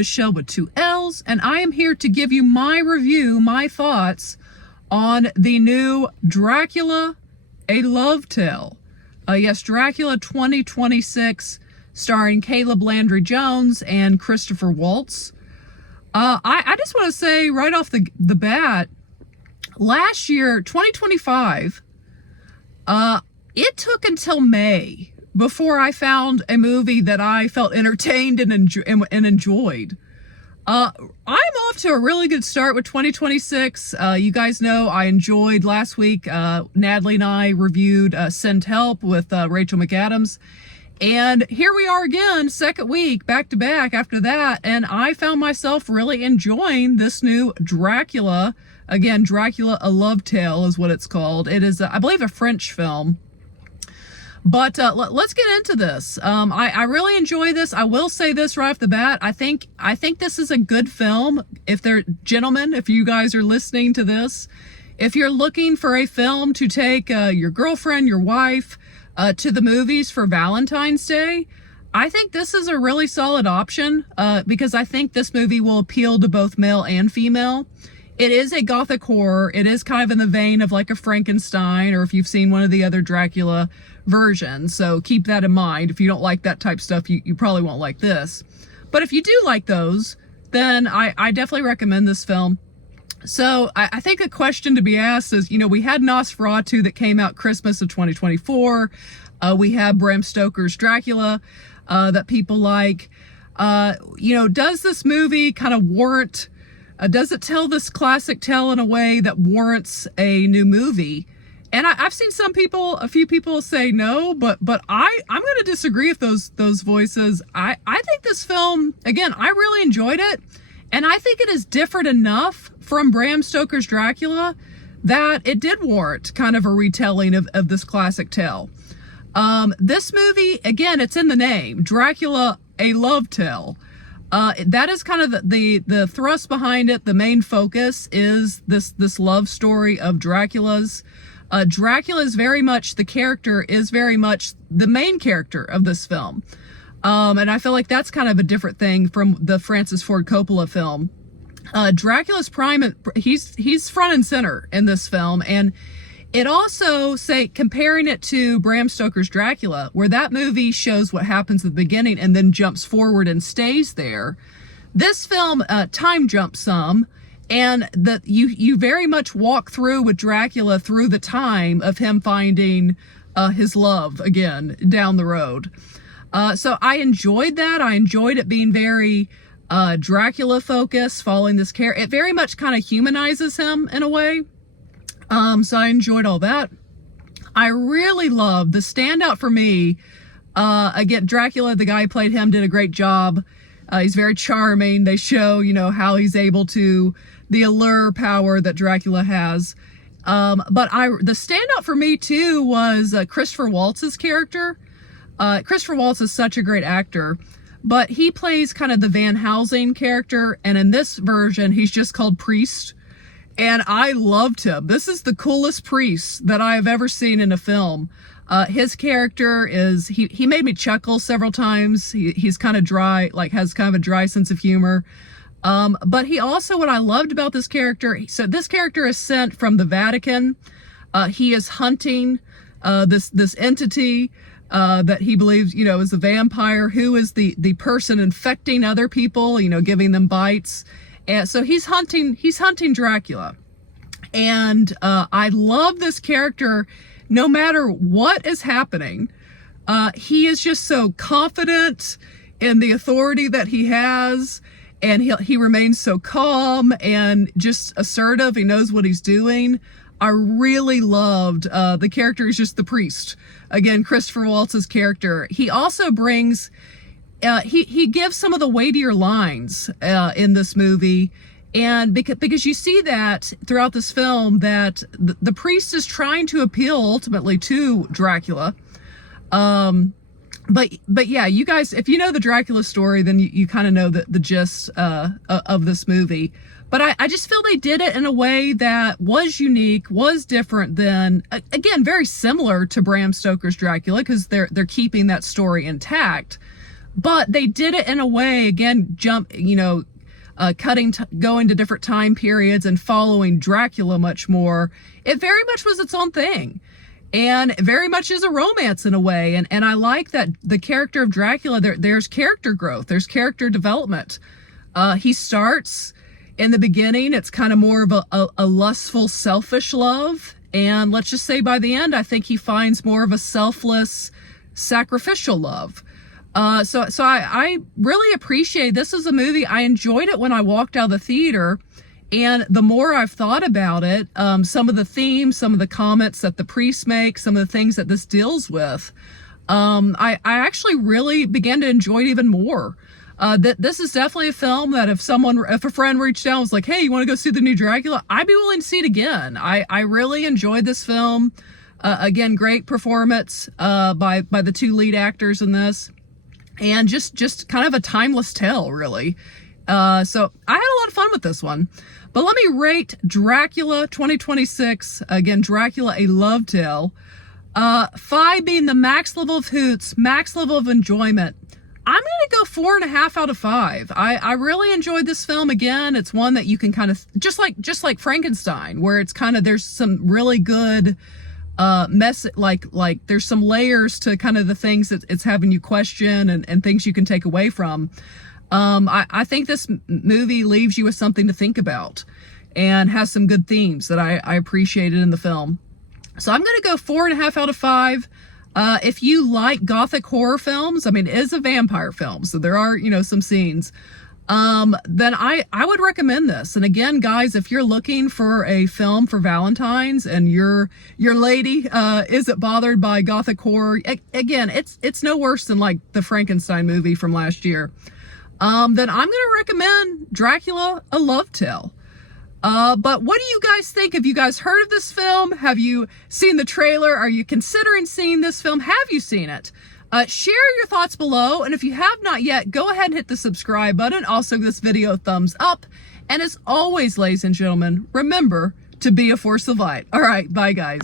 Michelle with 2 L's, and I am here to give you my review, my thoughts on the new Dracula, A Love Tale. Yes, Dracula 2026, starring Caleb Landry Jones and Christopher Waltz. I just want to say right off the bat, last year, 2025, it took until May before I found a movie that I felt entertained and enjoyed. I'm off to a really good start with 2026. You guys know I enjoyed last week. Natalie and I reviewed Send Help with Rachel McAdams. And here we are again, second week, back to back after that. And I found myself really enjoying this new Dracula. Again, Dracula, A Love Tale is what it's called. It is, I believe, a French film. But let's get into this. I really enjoy this. I will say this right off the bat. I think this is a good film. If they're gentlemen, if you guys are listening to this, if you're looking for a film to take your girlfriend, your wife to the movies for Valentine's Day, I think this is a really solid option because I think this movie will appeal to both male and female. It is a gothic horror. It is kind of in the vein of like a Frankenstein, or if you've seen one of the other Dracula versions. So keep that in mind. If you don't like that type stuff, you probably won't like this. But if you do like those, then I definitely recommend this film. So I think a question to be asked is, we had Nosferatu that came out Christmas of 2024. We have Bram Stoker's Dracula that people like. Does this movie kind of warrant... does it tell this classic tale in a way that warrants a new movie? And I've seen a few people say no, but I'm going to disagree with those voices. I think this film, again, I really enjoyed it. And I think it is different enough from Bram Stoker's Dracula that it did warrant kind of a retelling of this classic tale. This movie, again, it's in the name, Dracula, A Love Tale. That is kind of the thrust behind it. The main focus is this love story of Dracula's. Dracula is very much, the character is very much the main character of this film. And I feel like that's kind of a different thing from the Francis Ford Coppola film. Dracula's prime, he's front and center in this film. And it also, comparing it to Bram Stoker's Dracula, where that movie shows what happens at the beginning and then jumps forward and stays there. This film time jumps some, and that you very much walk through with Dracula through the time of him finding his love again down the road. So I enjoyed that. I enjoyed it being very Dracula focused, following this character. It very much kind of humanizes him in a way. So I enjoyed all that. I really love the standout for me. Again, Dracula, the guy who played him, did a great job. He's very charming. They show, how he's able to, the allure power that Dracula has. But the standout for me too was Christopher Waltz's character. Christopher Waltz is such a great actor, but he plays kind of the Van Helsing character. And in this version, he's just called Priest. And I loved him. This is the coolest priest that I have ever seen in a film. His character is, he made me chuckle several times. He's kind of dry, has kind of a dry sense of humor. But he also, what I loved about this character, so this character is sent from the Vatican. He is hunting this entity that he believes, is a vampire, who is the person infecting other people, giving them bites. And so he's hunting Dracula. And I love this character no matter what is happening. He is just so confident in the authority that he has, and he remains so calm and just assertive. He knows what he's doing. I really loved the character is just the priest. Again, Christopher Waltz's character. He also brings... he gives some of the weightier lines in this movie, and because you see that throughout this film that the priest is trying to appeal ultimately to Dracula. But yeah, you guys, if you know the Dracula story, then you kind of know the gist of this movie. But I just feel they did it in a way that was unique, was different than, again, very similar to Bram Stoker's Dracula, because they're keeping that story intact. but they did it in a way, again, going to different time periods and following Dracula much more. It very much was its own thing, and very much is a romance in a way. And I like that the character of Dracula, there's character growth, there's character development. He starts in the beginning, it's kind of more of a lustful, selfish love. And let's just say by the end, I think he finds more of a selfless, sacrificial love. So I really appreciate, this is a movie, I enjoyed it when I walked out of the theater, and the more I've thought about it, some of the themes, some of the comments that the priests make, some of the things that this deals with, I actually really began to enjoy it even more. This is definitely a film that if a friend reached out and was like, hey, you want to go see the new Dracula? I'd be willing to see it again. I really enjoyed this film. Again, great performance, by the two lead actors in this. And just kind of a timeless tale, really. So I had a lot of fun with this one. But let me rate Dracula 2026, again, Dracula, A Love Tale. 5 being the max level of hoots, max level of enjoyment. I'm going to go 4.5 out of 5. I really enjoyed this film. Again, it's one that you can kind of, just like Frankenstein, where it's kind of, there's some really good like there's some layers to kind of the things that it's having you question, and things you can take away from. I think this movie leaves you with something to think about, and has some good themes that I appreciated in the film. So I'm going to go 4.5 out of 5. If you like Gothic horror films, I mean, it is a vampire film, so there are, some scenes. Then I would recommend this. And again, guys, if you're looking for a film for Valentine's and your lady isn't bothered by Gothic horror, again, it's no worse than like the Frankenstein movie from last year. Then I'm gonna recommend Dracula, A Love Tale. But what do you guys think? Have you guys heard of this film? Have you seen the trailer? Are you considering seeing this film? Have you seen it? Share your thoughts below, and if you have not yet, go ahead and hit the subscribe button. Also, give this video a thumbs up. And as always, ladies and gentlemen, remember to be a force of light. All right, bye, guys.